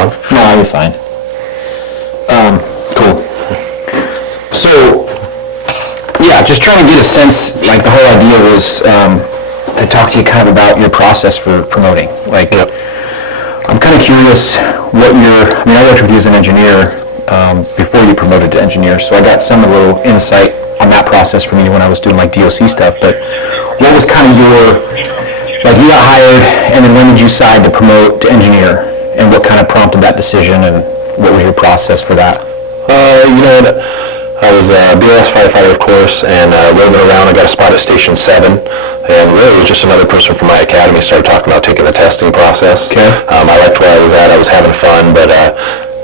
on? No, I'll be fine. Cool. So, yeah, just trying to get a sense, like the whole idea was to talk to you kind of about your process for promoting. Like, I'm kind of curious what I worked with you as an engineer before you promoted to engineer, so I got some little insight on that process from you when I was doing like DOC stuff, but what was kind of like you got hired, and then when did you decide to promote to engineer, and what kind of prompted that decision, and what was your process for that? I was a BLS firefighter, of course, and roving around, I got a spot at Station 7, and really it was just another person from my academy started talking about taking the testing process. Okay. I liked where I was at, I was having fun, but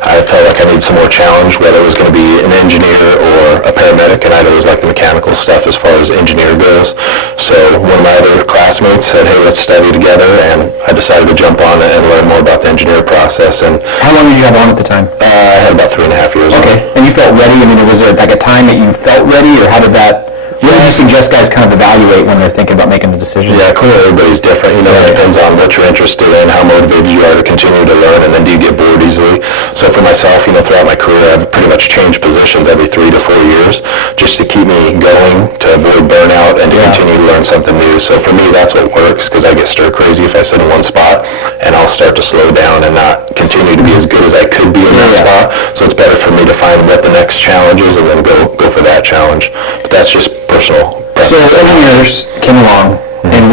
I felt like I needed some more challenge, whether it was going to be an engineer or a paramedic, and I always like the mechanical stuff as far as engineer goes. So one of my other classmates said, hey, let's study together, and I decided to jump on it and learn more about the engineer process. And how long did you have on at the time? I had about 3.5 years. Okay, and you felt ready? I mean, was there like a time that you felt ready, or how did that... What do you suggest guys kind of evaluate when they're thinking about making the decision? Yeah, clearly everybody's different. It depends on what you're interested in, how motivated you are to continue to learn, and then do you get bored easily. So for myself, throughout my career, I've pretty much changed positions every 3 to 4 years just to keep me going, to avoid burnout, and to continue to learn something new. So for me, that's what works, because I get stir crazy if I sit in one spot, and I'll start to slow down and not continue to be as good as I could be in that spot. So it's better for me to find what the next challenge is and then go for that challenge. But that's just personal. So engineers came along, and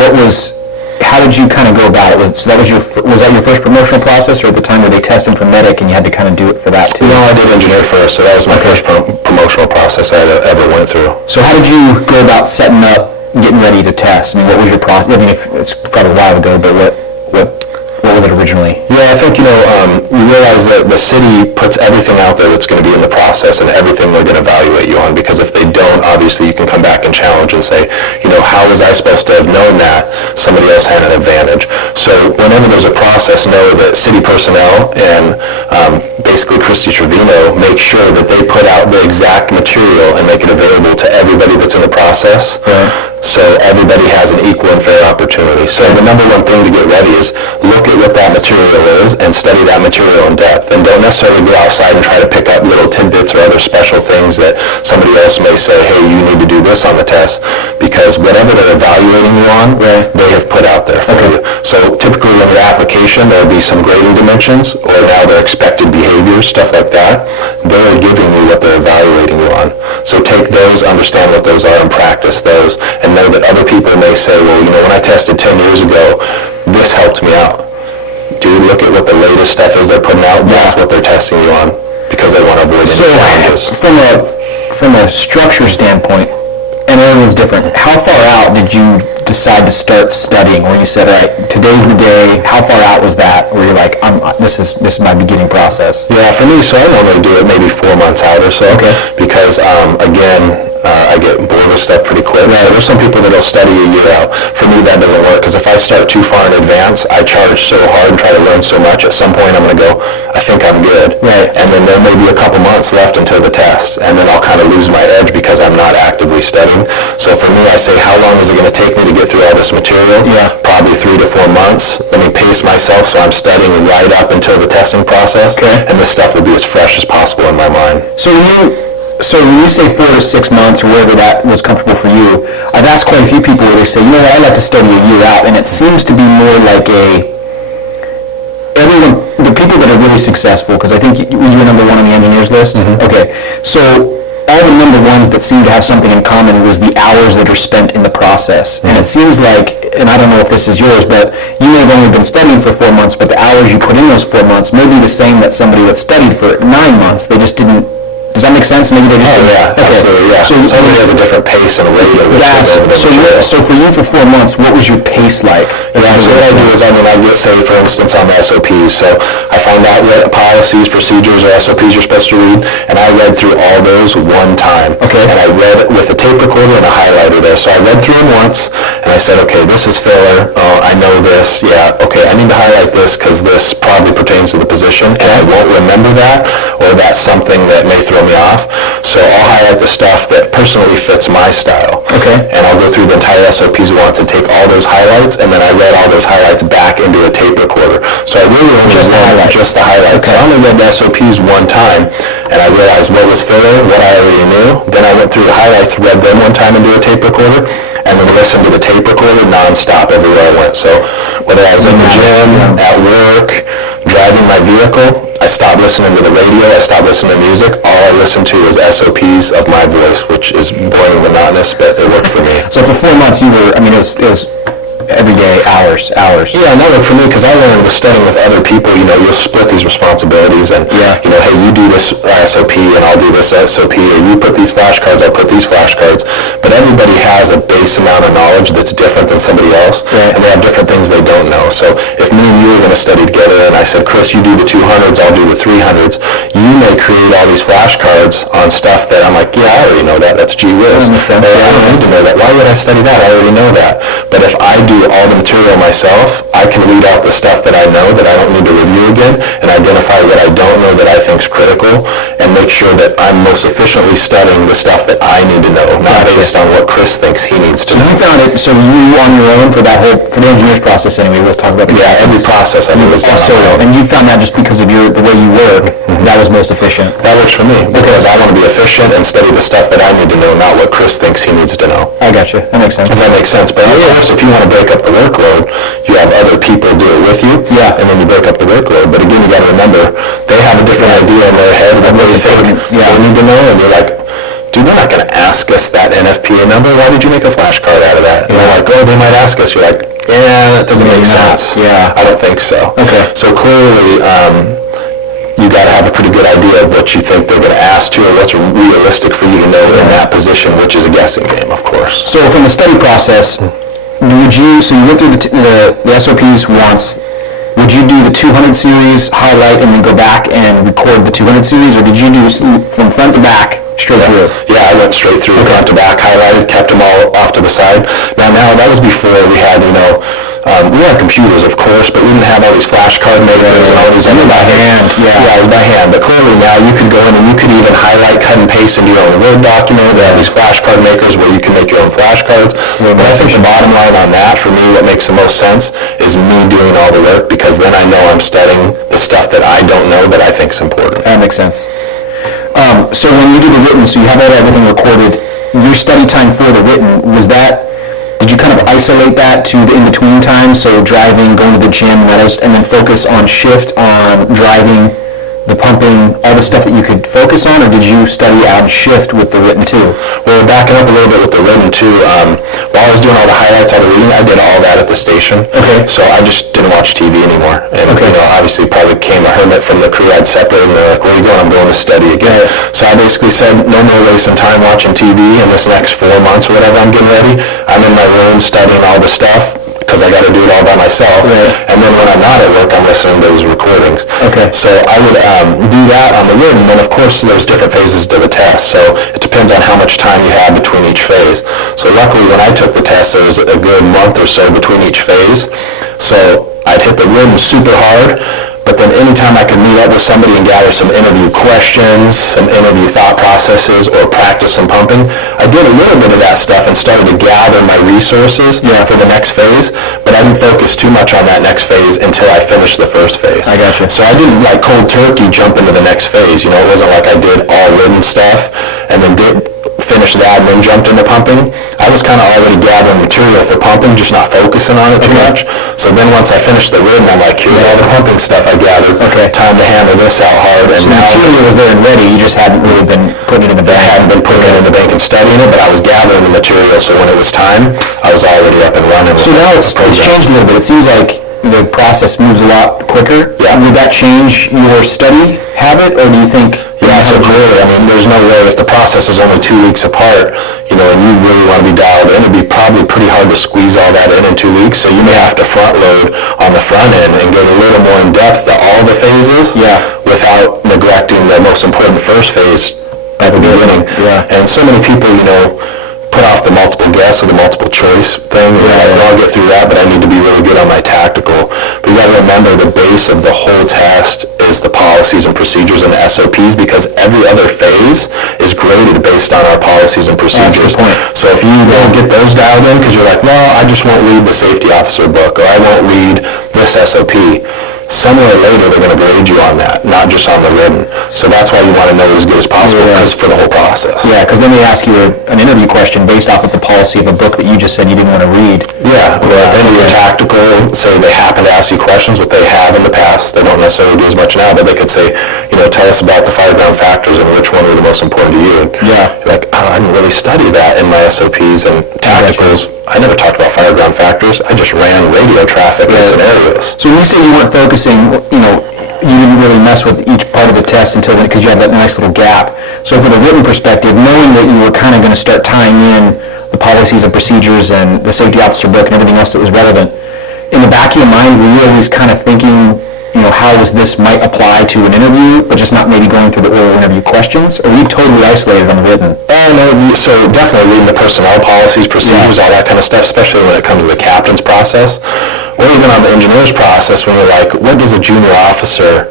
how did you kind of go about it? Was that your first promotional process, or at the time were they testing for medic and you had to kind of do it for that too? No, I did engineer first, so that was my first promotional process I ever went through. So how did you go about setting up, getting ready to test? I mean, what was your process? I mean, it's probably a while ago, but what was it originally? Yeah, I think, you realize that the city puts everything out there that's going to be in the process and everything they're going to evaluate you on, because if they don't, obviously you can come back and challenge and say, how was I supposed to have known that somebody else had an advantage? So whenever there's a process, know that city personnel and basically Christy Trevino make sure that they put out the exact material and make it available to everybody that's in the process. Right. So everybody has an equal and fair opportunity. So the number one thing to get ready is look at what that material is and study that material in depth. And don't necessarily go outside and try to pick up little tidbits or other special things that somebody else may say, hey, you need to do this on the test, because whatever they're evaluating you on, they have put out there for you. So typically in your application, there'll be some grading dimensions, or now their expected behaviors, stuff like that. They're giving you what they're evaluating you on. So take those, understand what those are, and practice those, and know that other people may say, well, when I tested 10 years ago, this helped me out. Dude, look at what the latest stuff is they're putting out. That's what they're testing you on, because they want to avoid any challenges. From a structure standpoint, and everyone's different, how far out did you decide to start studying, where you said, all right, today's the day? How far out was that, where you're like, this is my beginning process? Yeah, for me, so I normally do it maybe 4 months out or so, because again, I get bored with stuff pretty quick. So there's some people that'll study a year out. For me, that doesn't work, because if I start too far in advance, I charge so hard and try to learn so much, at some point I'm going to go, I think I'm good. Right. And then there may be a couple months left until the test, and then I'll kind of lose my edge because I'm not actively studying. So for me, I say, how long is it going to take me to get through all this material? Yeah. Probably 3 to 4 months. Let me pace myself so I'm studying right up until the testing process, and this stuff will be as fresh as possible in my mind. So when you say 4 to 6 months, or wherever that was comfortable for you, I've asked quite a few people where they say, I like to study a year out, and it seems to be more like the people that are really successful, because I think you were number one on the engineers list. Okay, so all the number ones that seem to have something in common was the hours that are spent in the process. And it seems like, and I don't know if this is yours, but you may have only been studying for 4 months, but the hours you put in those 4 months may be the same that somebody that studied for 9 months. They just didn't. Does that make sense? Maybe they just didn't. Yeah, absolutely, yeah. So somebody has a different pace and rate of So for you for 4 months, what was your pace like? Yeah, so what I do is, I get, say, for instance, on the SOPs. So I found out what policies, procedures, or SOPs you're supposed to read, and I read through all those one time. Okay. And I read it with a tape recorder and a highlighter there. So I read through them once, and I said, okay, this is filler, I know this, yeah, okay, I need to highlight this because this probably pertains to the position, and I won't remember that, or that's something that may throw me off, so I'll highlight the stuff that personally fits my style. Okay. And I'll go through the entire SOPs once and take all those highlights, and then I read all those highlights back into a tape recorder. So I really only Just the read highlights. just the highlights. So I only read the SOPs one time, and I realized what was filler, what I already knew. Then I went through the highlights, read them one time into a tape recorder, and then listened to the tape recorder nonstop everywhere I went. So whether I was in the gym, at work, driving my vehicle, I stopped listening to the radio, I stopped listening to music. All I listened to was SOPs of my voice, which is boring and monotonous, but it worked for me. So for 4 months, you were, I mean, it was every day, hours. Yeah, and that worked for me because I learned with studying with other people, you know, you'll split these responsibilities and, Yeah. you know, hey, you do this SOP and I'll do this SOP, or you put these flashcards, I'll put these flashcards. But everybody has a base amount of knowledge that's different than somebody else, Right. and they have different things they don't know. So if me and you were going to study together and I said, Chris, you do the 200s, I'll do the 300s, you may create all these flashcards on stuff that I'm like, yeah, I already know that, that's gee whiz. That makes sense. Or I don't need to know that. Why would I study that? I already know that. But if I do all the material myself, I can weed out the stuff that I know that I don't need to review again and identify what I don't know that I think is critical and make sure that I'm most efficiently studying the stuff that I need to know, not based on what Chris thinks he needs to know. You found it, so you on your own for that whole, for the engineer's process anyway, we'll talk about the Yeah, every process I do is done on So, my own. and you found that just because of the way you work, that was most efficient. That works for me because I want to be efficient and study the stuff that I need to know, not what Chris thinks he needs to know. I got you, that makes sense. If that makes sense. But of course, if you want to break up the workload, you have other people do it with you. Yeah. And then you break up the workload. But again, you got to remember, they have a different idea in their head of what they think Yeah. they need to know, and you're like, dude, they're not going to ask us that NFPA number. Why did you make a flashcard out of that? And they're like, oh, they might ask us. You're like, yeah, that doesn't make Maybe not. sense. Yeah. I don't think so. Okay. So clearly, you got to have a pretty good idea of what you think they're going to ask to, or what's realistic for you to know in that position, which is a guessing game, of course. So from the study process, so you went through the SOPs once, would you do the 200 series, highlight, and then go back and record the 200 series, or did you do from front to back, straight through? Yeah, I went straight through, front to back, highlighted, kept them all off to the side. Now that was before we had, we had computers, of course, but we didn't have all these flashcard makers and all these other by hand, yeah. Yeah, it was by hand, but clearly now you could go in and you could even highlight, cut and paste into your own Word document. They have these flashcard makers where you can make your own flashcards. But I think the bottom line on that, for me, what makes the most sense is me doing all the work, because then I know I'm studying the stuff that I don't know that I think is important. That makes sense. So when you do the written, so you have everything recorded, your study time for the written, did you kind of isolate that to the in-between time, so driving, going to the gym, and then focus on shift, on driving, the pumping, all the stuff that you could focus on, or did you study on shift with the written too? Well, backing up a little bit with the written too, while I was doing all the highlights, all the reading, I did all that at the station. Okay. So I just didn't watch TV anymore. And, Okay. obviously probably became a hermit from the crew. I'd separate and they're like, where are you going? I'm going to study again. Right. So I basically said, no more wasting time watching TV in this next 4 months or whatever I'm getting ready. I'm in my room studying all the stuff, because I got to do it all by myself. Right. And then when I'm not at work, I'm listening to those recordings. Okay. So I would do that on the written, and then of course there's different phases to the test. So it depends on how much time you have between each phase. So luckily when I took the test, there was a good month or so between each phase. So I'd hit the written super hard, but then anytime I could meet up with somebody and gather some interview questions, some interview thought processes, or practice some pumping, I did a little bit of that stuff and started to gather my resources for the next phase, but I didn't focus too much on that next phase until I finished the first phase. I gotcha. So I didn't like cold turkey jump into the next phase. It wasn't like I did all written stuff and then finished that and then jumped into pumping. I was kind of already gathering material for pumping, just not focusing on it too much. So then once I finished the written, I'm like, here's all the pumping stuff I gathered. Okay. Time to hammer this out hard. And So the now material was there and ready, you just hadn't really been putting it in the I bag. hadn't been putting it in the bank and studying it, but I was gathering the material. So when it was time, I was already up and running. So now it's changed a little bit. It seems like the process moves a lot quicker. Yeah. Would that change your study habit, or do you think? Yeah, so clearly, there's no way, if the process is only 2 weeks apart, and you really want to be dialed in, it'd be probably pretty hard to squeeze all that in 2 weeks, so you may have to front load on the front end and get a little more in depth to all the phases without neglecting the most important first phase at the beginning. Yeah. And so many people, put off the multiple guess or the multiple choice thing. You're like, well, I'll get through that, but I need to be really good on my tactical. But you gotta remember the base of the whole test is the policies and procedures and the SOPs, because every other phase is graded based on our policies and procedures. That's a good point. So if you don't get those dialed in, because you're like, well, I just won't read the safety officer book, or I won't read this SOP, somewhere later they're going to grade you on that, not just on the written. So that's why you want to know as good as possible, because for the whole process. Yeah, because then they ask you an interview question based off of the policy of a book that you just said you didn't want to read. Yeah, well, at the end of your tactical, say they happen to ask you questions, what they have in the past, they don't necessarily do as much now, but they could say, tell us about the fireground factors and which one were the most important to you. And Yeah. you're like, I didn't really study that in my SOPs and tacticals. I never talked about fireground factors. I just ran radio traffic and scenarios. So when you say you weren't focusing, you didn't really mess with each part of the test until then, because you had that nice little gap. So from a written perspective, knowing that you were kind of going to start tying in the policies and procedures and the safety officer book and everything else that was relevant, in the back of your mind, were you always kind of thinking, how this might apply to an interview, but just not maybe going through the oral interview questions? Or were you totally isolated on the written? No, so definitely reading the personnel policies, procedures, all that kind of stuff, especially when it comes to the captain's process, or even on the engineer's process, when you're like, what does a junior officer,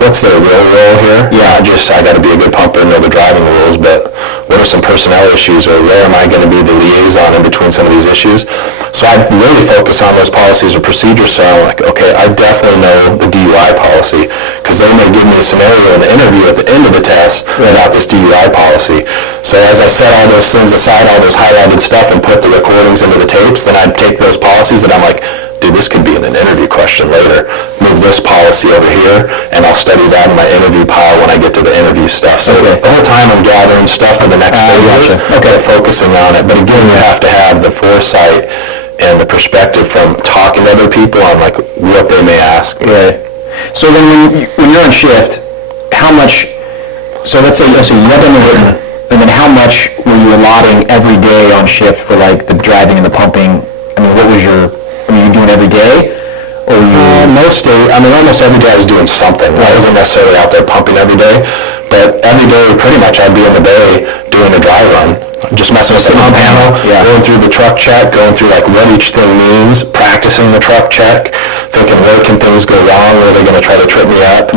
what's their real role here? Yeah, not just, I got to be a good pumper and know the driving rules, but what are some personnel issues, or where am I going to be the liaison in between some of these issues? So I really focus on those policies or procedures, so I'm like, okay, I definitely know the DUI policy, because they may give me a scenario in the interview at the end of the test about this DUI policy. So as I set all those things aside, all those highlighted stuff, and put the recordings into the tapes, then I'd take those policies and I'm like, dude, this could be in an interview question later. Move this policy over here, and I'll study that in my interview pile when I get to the interview stuff. So the whole time I'm gathering stuff for the next phases, focusing on it. But again, you have to have the foresight and the perspective from talking to other people on like what they may ask. Right. So then when you're on shift, how much, so let's say you had done the written, and then how much were you allotting every day on shift for like the driving and the pumping? I mean, what was your, you doing every day? Or almost every day I was doing something. I wasn't necessarily out there pumping every day, but every day pretty much I'd be in the bay doing a dry run, just messing with the pump panel, going through the truck check, going through like what each thing means, practicing the truck check, thinking where can things go wrong, where are they going to try to trip me up.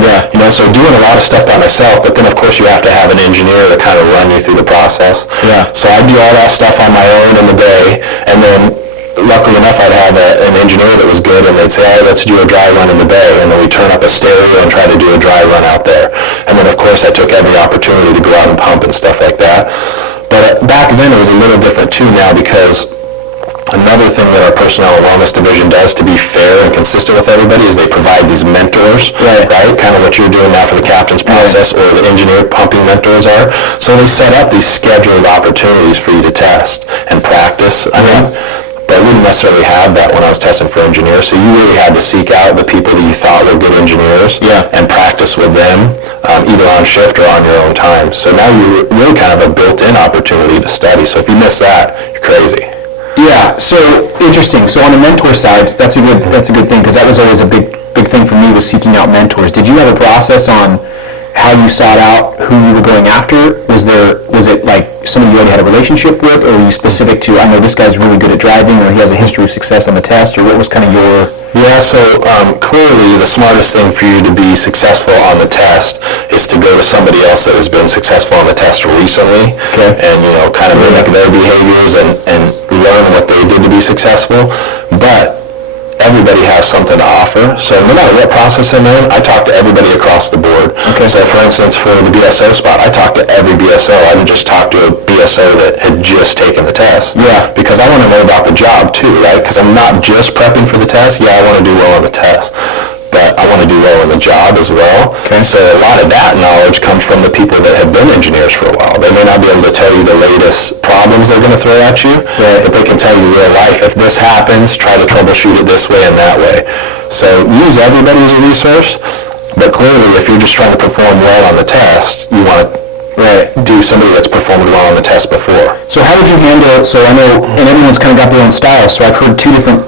So doing a lot of stuff by myself, but then of course you have to have an engineer to kind of run you through the process. So I do all that stuff on my own in the bay, and then luckily enough, I'd have an engineer that was good, and they'd say, all right, let's do a dry run in the bay, and then we turn up a stereo and try to do a dry run out there. And then, of course, I took every opportunity to go out and pump and stuff like that. But back then, it was a little different, too, now, because another thing that our personnel and wellness division does to be fair and consistent with everybody is they provide these mentors, right? Kind of what you're doing now for the captain's process, or the engineer pumping mentors are. So they set up these scheduled opportunities for you to test and practice. But I wouldn't necessarily have that when I was testing for engineers, so you really had to seek out the people that you thought were good engineers and practice with them, either on shift or on your own time. So now you really kind of have a built-in opportunity to study, so if you miss that, you're crazy. Yeah, so interesting. So on the mentor side, that's a good thing, because that was always a big thing for me, was seeking out mentors. Did you have a process on how you sought out who you were going after? Was it like somebody you already had a relationship with, or were you specific to, I know this guy's really good at driving, or he has a history of success on the test, or what was kind of your... Yeah, so clearly the smartest thing for you to be successful on the test is to go to somebody else that has been successful on the test recently, and kind of mimic their behaviors and learn what they did to be successful. But everybody has something to offer, so no matter what process I'm in, I talk to everybody across the board. So for instance, for the BSO spot, I talk to every BSO. I didn't just talk to a BSO that had just taken the test. Because I want to know about the job too, right? Because I'm not just prepping for the test. I want to do well on the test, but I want to do well in the job as well. So a lot of that knowledge comes from the people that have been engineers for a while. They may not be able to tell you the latest problems they're going to throw at you, but they can tell you real life, if this happens, try to troubleshoot it this way and that way. So use everybody as a resource, but clearly if you're just trying to perform well on the test, you want to do somebody that's performed well on the test before. So how did you handle it? So I know, and everyone's kind of got their own style, so I've heard two different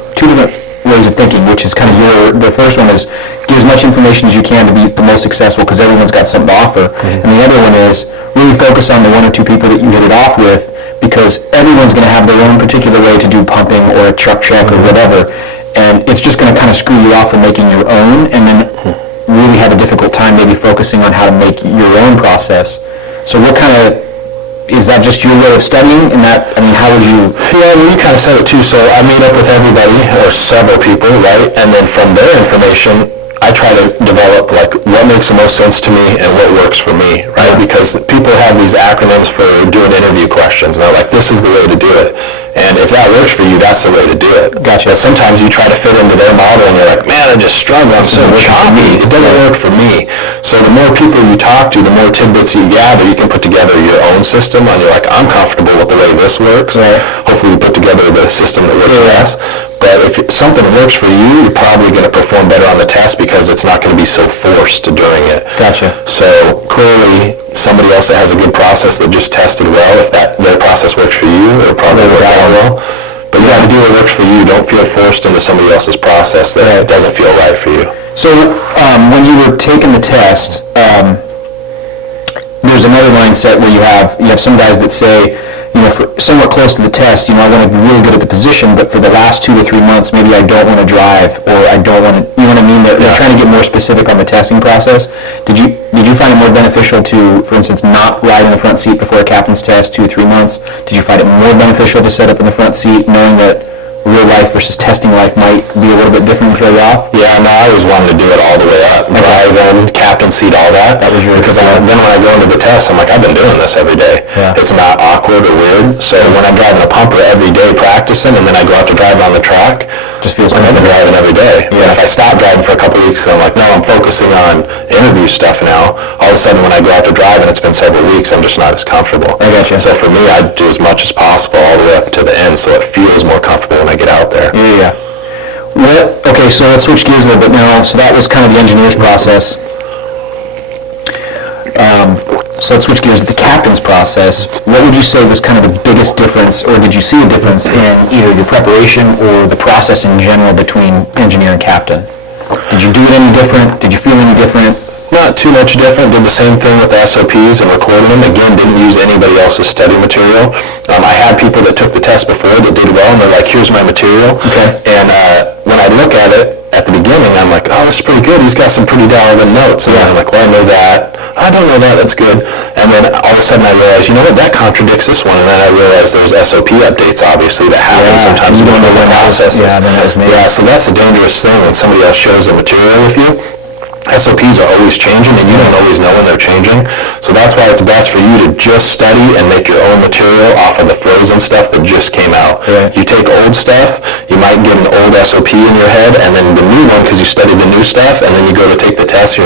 ways of thinking, which is kind of the first one is give as much information as you can to be the most successful, because everyone's got something to offer. And the other one is really focus on the one or two people that you hit it off with, because everyone's going to have their own particular way to do pumping or a truck check or whatever, and it's just going to kind of screw you off from making your own, and then really have a difficult time maybe focusing on how to make your own process. So what kind of, is that just your way of studying? And that, I mean, how would you? Yeah, well, you kind of said it too. So I meet up with everybody, or several people, right? And then from their information, I try to develop like what makes the most sense to me and what works for me, right? Because people have these acronyms for doing interview questions, and they're like, this is the way to do it. And if that works for you, that's the way to do it. Gotcha. But sometimes you try to fit into their model, and you're like, man, I just struggle. I'm so choppy. It doesn't work for me. So the more people you talk to, the more tidbits you gather, you can put together your own system, and you're like, I'm comfortable with the way this works. Right. Hopefully you put together the system that works best. But if something works for you, you're probably going to perform better on the test because it's not going to be so forced during it. Gotcha. So clearly, somebody else that has a good process that just tested well, if their process works for you, it'll probably work out well. But you got to do what works for you. Don't feel forced into somebody else's process that doesn't feel right for you. So when you were taking the test, there's another mindset where you have some guys that say, you know, for somewhat close to the test, you know, I want to be really good at the position, but for the last 2 to 3 months, maybe I don't want to drive, or I don't want to, you know what I mean? They're trying to get more specific on the testing process. Did you find it more beneficial to, for instance, not ride in the front seat before a captain's test 2 or 3 months? Did you find it more beneficial to set up in the front seat, knowing that real life versus testing life might be a little bit different and throw you off? Yeah, no, I always wanted to do it all the way up. Drive-in, captain seat, all that. That was your... Because then when I go into the test, I'm like, I've been doing this every day. Yeah. It's not awkward or weird. So when I'm driving a pumper every day practicing, and then I go out to drive on the track, Just feels like I've been driving every day. Yeah. But if I stop driving for a couple of weeks, I'm like, no, I'm focusing on interview stuff now. All of a sudden, when I go out to drive, and it's been several weeks, I'm just not as comfortable. I gotcha. So for me, I do as much as possible all the way up to the end, so it feels more comfortable when I get out there. Yeah. Okay, so let's switch gears a little bit now. So that was kind of the engineer's process. So let's switch gears to the captain's process. What would you say was kind of the biggest difference, or did you see a difference in either your preparation or the process in general between engineer and captain? Did you do it any different? Did you feel any different? Not too much different. Did the same thing with the SOPs and recording them. Again, didn't use anybody else's study material. I had people that took the test before that did well, and they're like, here's my material. Okay. And when I look at it at the beginning, I'm like, oh, this is pretty good. He's got some pretty dialed in notes. And then I'm like, well, I know that. I don't know that. That's good. And then all of a sudden I realize, you know what, that contradicts this one. And then I realize there's SOP updates, obviously, that happen sometimes between the processes. Yeah, then that was made. Yeah, so that's the dangerous thing when somebody else shares the material with you. SOPs are always changing, and you don't always know when they're changing. So that's why it's best for you to just study and make your own material off of the frozen stuff that just came out. Right. You take old stuff, you might get an old SOP in your head, and then the new one because you studied the new stuff, and then you go to take the test.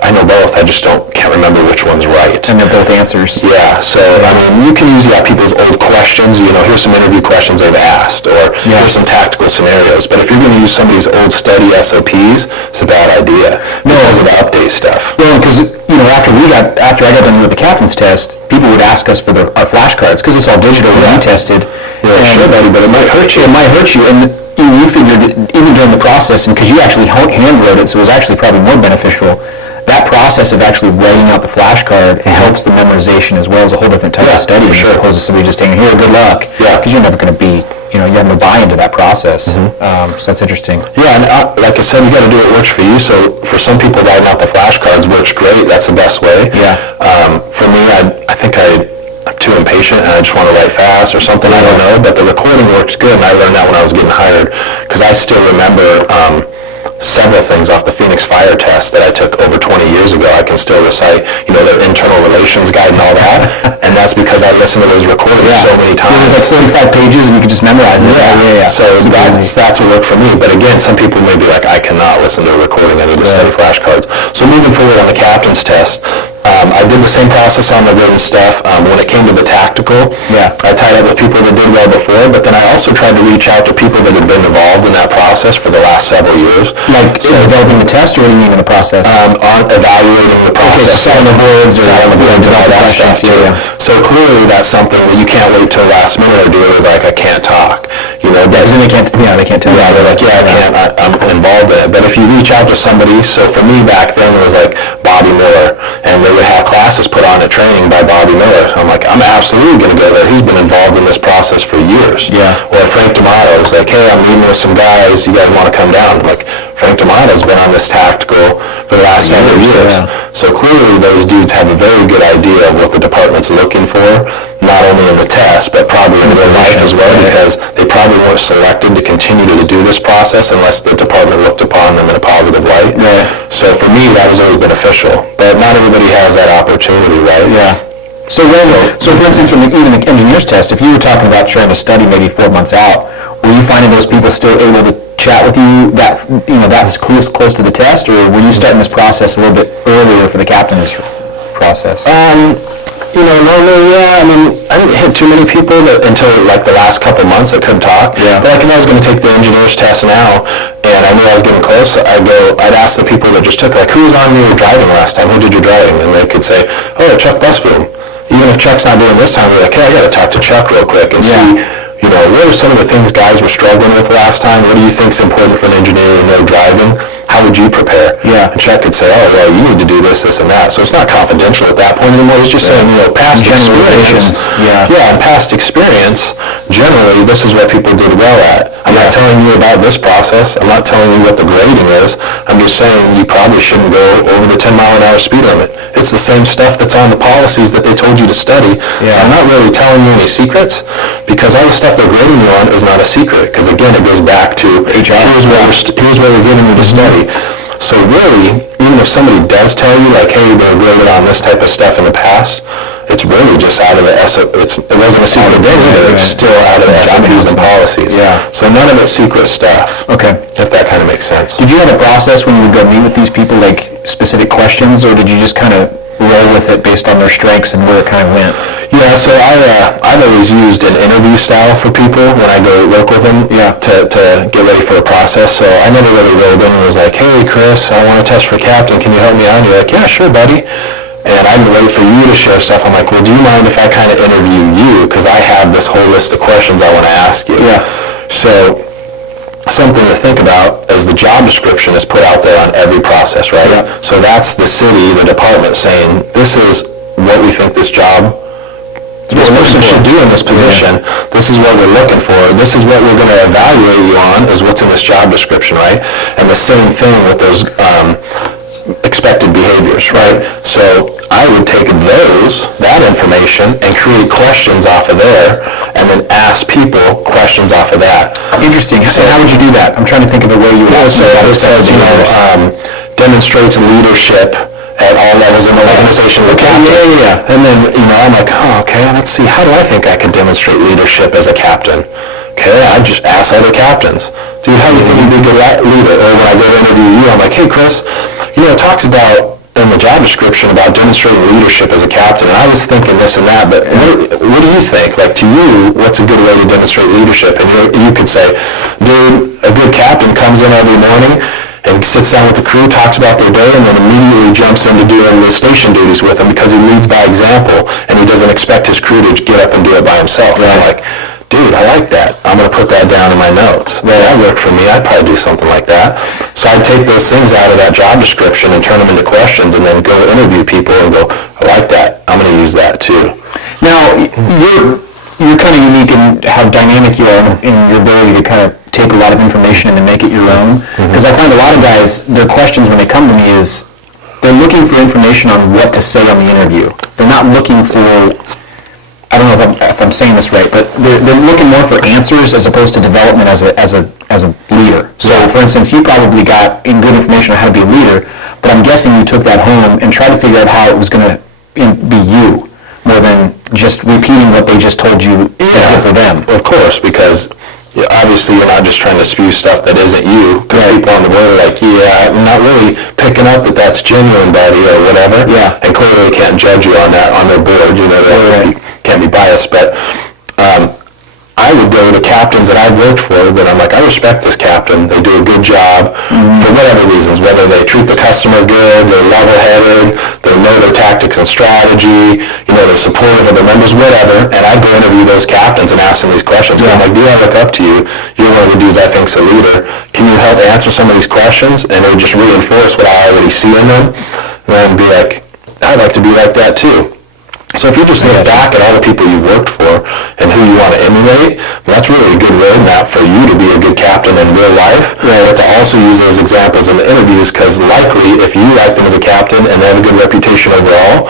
I know both, I just can't remember which one's right. And they're both answers. Yeah, so I mean, you can use people's old questions. You know, here's some interview questions they've asked, or here's some tactical scenarios. But if you're going to use somebody's old study SOPs, it's a bad idea. Because of the update stuff. Well, because, you know, after I got done with the captain's test, people would ask us for our flashcards, because it's all digital and we tested. Yeah, sure, buddy, but it might hurt you. It might hurt you, and you figured, even during the process, and because you actually hand wrote it, so it was actually probably more beneficial, that process of actually writing out the flashcard helps the memorization as well as a whole different type of study, as opposed to somebody just saying, here, good luck. Yeah. Because you're never going to be, you know, you have no buy-in to that process. So that's interesting. Yeah, and like I said, you got to do what works for you. So for some people, writing out the flashcards works great. That's the best way. Yeah. For me, I think I'm too impatient and I just want to write fast or something. I don't know. But the recording works good, and I learned that when I was getting hired, because I still remember several things off the Phoenix Fire test that I took over 20 years ago. I can still recite, you know, their internal relations guide and all that, and that's because I listened to those recordings so many times. It was like 45 pages and you could just memorize it. Yeah. So that's what worked for me. But again, some people may be like, I cannot listen to a recording. I need to study flashcards. So moving forward on the captain's test, I did the same process on the written stuff. When it came to the tactical, I tied up with people that did well before, but then I also tried to reach out to people that had been involved in that process for the last several years. Like developing the test, or what do you mean in the process? On evaluating the process. Okay, so selling the boards and all that stuff too. Yeah. So clearly that's something that you can't wait till last minute or do it like, I can't talk. You know, they can't tell they're like, I can't, I'm involved in it. But if you reach out to somebody, so for me back then it was like Bobby Moore, and they would have classes classes put on at training by Bobby Miller. I'm like, I'm absolutely going to go there. He's been involved in this process for years. Yeah. Or Frank D'Amato's like, hey, I'm meeting with some guys. You guys want to come down? I'm like, Frank D'Amato's been on this tactical for the last several years. Yeah. So clearly those dudes have a very good idea of what the department's looking for, not only in the test, but probably in real life as well, because they probably weren't selected to continue to do this process unless the department looked upon them in a positive light. Right. So for me, that was always beneficial. But not everybody has that opportunity, right? Yeah. So for instance, from even the engineer's test, if you were talking about trying to study maybe 4 months out, were you finding those people still able to chat with you that was close to the test, or were you starting this process a little bit earlier for the captain's process? Normally, yeah. I mean, I didn't hit too many people until like the last couple months that couldn't talk. Yeah. But like, if I was going to take the engineer's test now, and I knew I was getting close, I'd ask the people that just took, like, who was on your driving last time? Who did your driving? And they could say, oh, Chuck Busboom. Even if Chuck's not doing this time, we're like, hey, I got to talk to Chuck real quick and see, what are some of the things guys were struggling with last time? What do you think is important for an engineer to know driving? How would you prepare? Yeah. And Chuck could say, oh, well, you need to do this, this, and that. So it's not confidential at that point anymore. It's just saying, past experience. Yeah, and past experience, generally, this is what people did well at. I'm not telling you about this process. I'm not telling you what the grading is. I'm just saying you probably shouldn't go over the 10-mile-an-hour speed limit. It's the same stuff that's on the policies that they told you to study. So I'm not really telling you any secrets, because all the stuff they're grading you on is not a secret. Because again, it goes back to here's where we're giving you to study. So really, even if somebody does tell you, like, hey, they were graded on this type of stuff in the past, it's really just out of the it wasn't a secret then either. It's still out of the SOPs and policies. Yeah. So none of it's secret stuff. Okay. If that kind of makes sense. Did you have a process when you would go meet with these people, like specific questions, or did you just kind of roll with it based on their strengths and where it kind of went? Yeah, so I've always used an interview style for people when I go work with them to get ready for a process. So I never really rolled in and was like, hey, Chris, I want to test for captain. Can you help me out? And you're like, yeah, sure, buddy. And I didn't wait for you to share stuff. I'm like, well, do you mind if I kind of interview you? Because I have this whole list of questions I want to ask you. Yeah. So something to think about is the job description is put out there on every process, right? Yeah. So that's the city, the department saying, this is what we think this person should do in this position. Yeah. This is what we're looking for. This is what we're going to evaluate you on, is what's in this job description, right? And the same thing with those expected behaviors, right? So I would take that information and create questions off of there, and then ask people questions off of that. Interesting. So how would you do that? I'm trying to think of a way you would ask. So if it says, demonstrates leadership at all levels in the organization. And then, I'm like, oh, okay, let's see, how do I think I could demonstrate leadership as a captain? Okay, I just ask other captains, dude, how do you think you'd be a good leader? Or when I go to interview you, I'm like, hey, Chris, it talks about in the job description about demonstrating leadership as a captain, and I was thinking this and that, but what do you think? Like, to you, what's a good way to demonstrate leadership? And you could say, dude, a good captain comes in every morning and sits down with the crew, talks about their day, and then immediately jumps into doing the station duties with them, because he leads by example, and he doesn't expect his crew to get up and do it by himself. And I'm like, dude, I like that. I'm going to put that down in my notes. That worked for me. I'd probably do something like that. So I'd take those things out of that job description and turn them into questions, and then go interview people and go, I like that. I'm going to use that too. Now, you're kind of unique in how dynamic you are in your ability to kind of take a lot of information and then make it your own. Because I find a lot of guys, their questions when they come to me is, they're looking for information on what to say on the interview. They're not looking for, I don't know if I'm saying this right, but they're looking more for answers as opposed to development as a leader. So, for instance, you probably got in good information on how to be a leader, but I'm guessing you took that home and tried to figure out how it was going to be you, more than just repeating what they just told you for them. Of course, because obviously you're not just trying to spew stuff that isn't you, because people on the board are like, yeah, I'm not really picking up that that's genuine, buddy, or whatever. Yeah. And clearly they can't judge you on that on their board. They can't be biased, but I would go to captains that I've worked for that I'm like, I respect this captain. They do a good job for whatever reasons, whether they treat the customer good, they're level-headed, they know their tactics and strategy, they're supportive of their members, whatever. And I go interview those captains and ask them these questions. I'm like, dude, I look up to you. You're one of the dudes I think's a leader. Can you help answer some of these questions? And it would just reinforce what I already see in them. And then be like, I'd like to be like that too. So if you just look back at all the people you've worked for and who you want to emulate, that's really a good roadmap for you to be a good captain in real life, but to also use those examples in the interviews, because likely if you like them as a captain and they have a good reputation overall,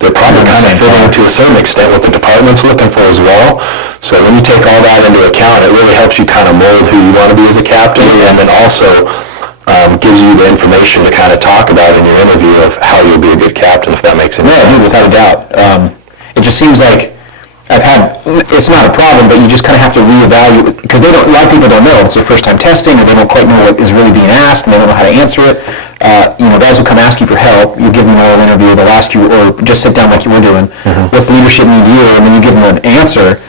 they're probably kind of fitting to a certain extent what the department's looking for as well. So when you take all that into account, it really helps you kind of mold who you want to be as a captain, and then also gives you the information to kind of talk about in your interview of how you'll be a good captain, if that makes any sense. Without a doubt. It just seems like it's not a problem, but you just kind of have to reevaluate, because a lot of people don't know. It's their first time testing, or they don't quite know what is really being asked, and they don't know how to answer it. Guys will come ask you for help. You give them an oral interview, they'll ask you, or just sit down like you were doing, what's leadership mean to you, and then you give them an answer,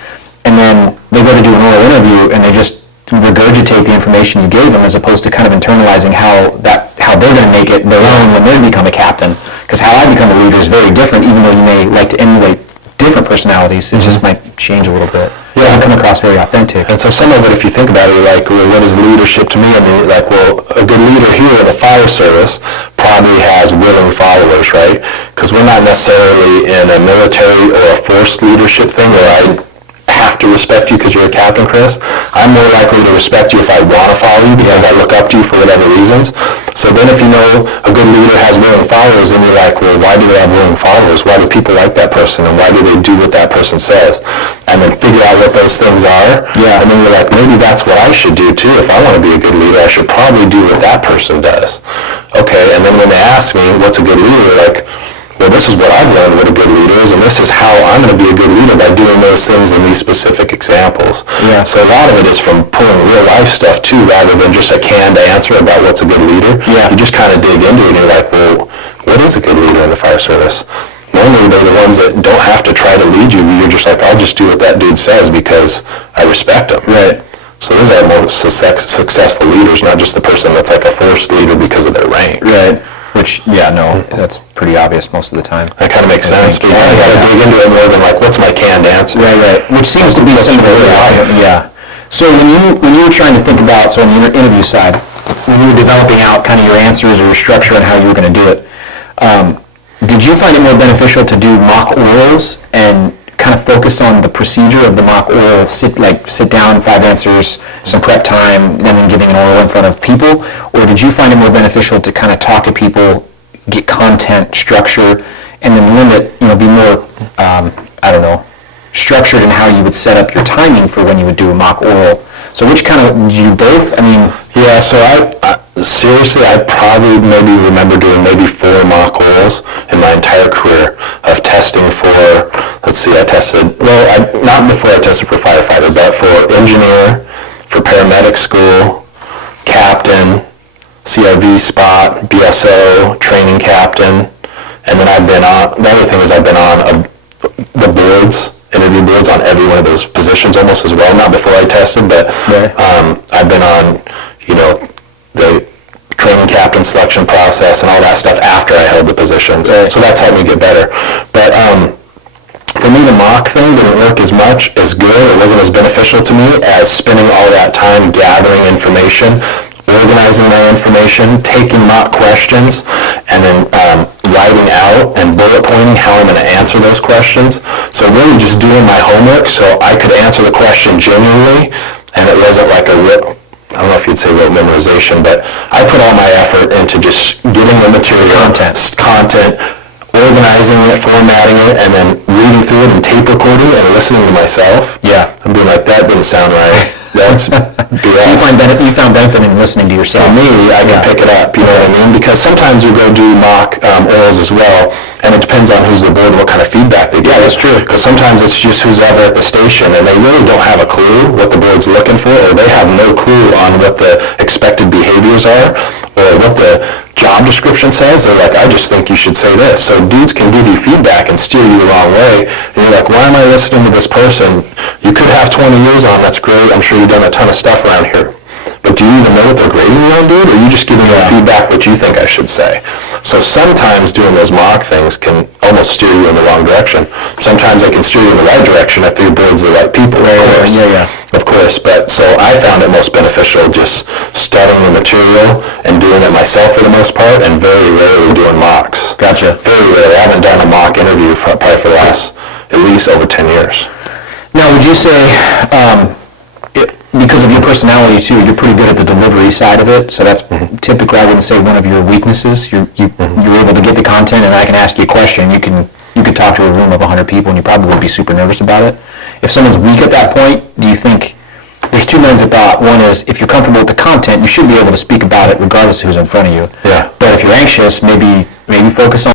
and then they go to do an oral interview, and they just regurgitate the information you gave them, as opposed to kind of internalizing how they're going to make it their own when they become a captain. Because how I become a leader is very different, even though you may like to emulate different personalities. It just might change a little bit. It doesn't come across very authentic. And so some of it, if you think about it, you're like, well, what is leadership to me? I mean, like, well, a good leader here in the fire service probably has willing followers, right? Because we're not necessarily in a military or a forced leadership thing where I have to respect you because you're a captain, Chris. I'm more likely to respect you if I want to follow you because I look up to you for whatever reasons. So then if you know a good leader has willing followers, then you're like, well, why do they have willing followers? Why do people like that person? And why do they do what that person says? And then figure out what those things are. And then you're like, maybe that's what I should do too. If I want to be a good leader, I should probably do what that person does. Okay, and then when they ask me, what's a good leader? Like, well, this is what I've learned what a good leader is, and this is how I'm going to be a good leader by doing those things in these specific examples. So a lot of it is from pulling real life stuff too, rather than just a canned answer about what's a good leader. You just kind of dig into it and you're like, well, what is a good leader in the fire service? Normally they're the ones that don't have to try to lead you. You're just like, I'll just do what that dude says because I respect him. So those are most successful leaders, not just the person that's like a forced leader because of their rank. Which, that's pretty obvious most of the time. That kind of makes sense, but you kind of got to dig into it more than like, what's my canned answer? Which seems to be some of the So when you were trying to think about, so on the interview side, when you were developing out kind of your answers or your structure and how you were going to do it, did you find it more beneficial to do mock orals and kind of focus on the procedure of the mock oral, sit down, 5 answers, some prep time, and then giving an oral in front of people? Or did you find it more beneficial to kind of talk to people, get content, structure, and then limit, be more, structured in how you would set up your timing for when you would do a mock oral? So which kind of, did you both? So I seriously, I probably maybe remember doing maybe 4 mock orals in my entire career of testing for, I tested, not before I tested for firefighter, but for engineer, for paramedic school, captain, CIV spot, BSO, training captain, and then I've been on, the other thing is I've been on the boards, interview boards on every one of those positions almost as well, not before I tested, but I've been on, the training captain selection process and all that stuff after I held the positions. So that's helped me get better. But for me, the mock thing didn't work as good, it wasn't as beneficial to me as spending all that time gathering information, organizing my information, taking mock questions, and then writing out and bullet pointing how I'm going to answer those questions. So really just doing my homework so I could answer the question genuinely, and it wasn't like I don't know if you'd say rote memorization, but I put all my effort into just getting the material, content, organizing it, formatting it, and then reading through it and tape recording and listening to myself. And being like, that didn't sound right. That's BS. You found benefit in listening to yourself. For me, I can pick it up, you know what I mean? Because sometimes you go do mock orals as well, and it depends on who's the board, what kind of feedback they give. That's true. Because sometimes it's just who's ever at the station, and they really don't have a clue what the board's looking for, or they have no clue on what the expected behaviors are, or what the job description says. They're like, I just think you should say this. So dudes can give you feedback and steer you the wrong way, and you're like, why am I listening to this person? You could have 20 years on, that's great, I'm sure you've done a ton of stuff around here. but do you even know what they're grading you on, dude? Or are you just giving me feedback what you think I should say? So sometimes doing those mock things can almost steer you in the wrong direction. Sometimes they can steer you in the right direction if your board's the right people, of course. Of course, but so I found it most beneficial just studying the material and doing it myself for the most part, and very rarely doing mocks. Gotcha. Very rarely. I haven't done a mock interview probably for the last at least over 10 years. Now, would you say, because of your personality too, you're pretty good at the delivery side of it, so that's typically, I wouldn't say, one of your weaknesses. You're able to get the content, and I can ask you a question. You could talk to a room of 100 people, and you probably would be super nervous about it. If someone's weak at that point, do you think, there's two lines of thought. One is, if you're comfortable with the content, you should be able to speak about it regardless of who's in front of you. Yeah. But if you're anxious, maybe focus on